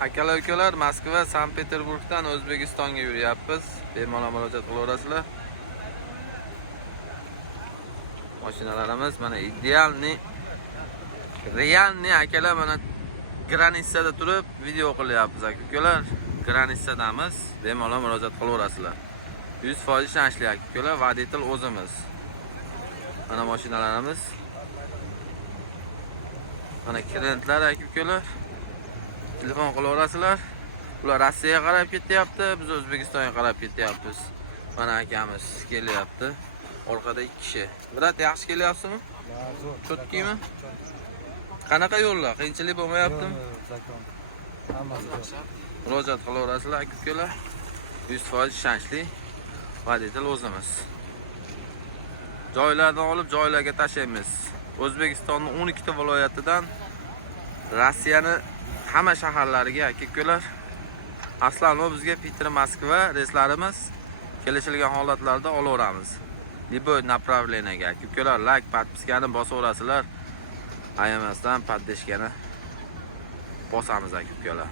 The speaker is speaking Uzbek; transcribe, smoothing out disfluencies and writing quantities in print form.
Akalar ukalar, Moskva, Sankt-Peterburgdan O'zbekistonga yuryapmiz. Bemalol murojaat qilaverasizlar. Mashinalarimiz mana idealni, realni akalar mana Granitsada turib video qilyapmiz aka-ukalar. Granitsadamiz. Bemalol murojaat qilaverasizlar. 100% ishonchli aka-ukalar, voditel o'zimiz. Mana mashinalarimiz. Mana klientlar aka-ukalar. Telefon qilaverasizlar. Ular Rossiyaga qarab ketyapti, biz O'zbekistonga qarab ketyapmiz. Mana akamiz kelyapti. Orqada 2 kishi. Brat, yaxshi kelyapsizmi? Cho'tkimi? Qanaqa yo'llar? Qiyinchilik bo'lmayaptimi? Murojaat qilaverasizlar aka-ukalar. 100% ishonchli voditel o'zimiz. Joylardan olib joylarga tashlaymiz. O'zbekistonning 12 ta viloyatidan Rossiyani hamma shaharlariga aka-ukalar. Aslan bizga Peter Moskva reyslarimiz kelishilgan holatlarda olaveramiz. Liboy направлениyaga aka-ukalar like, podpiskani bosaverasizlar. Ayamasdan poddeshkani bosamiz aka-ukalar.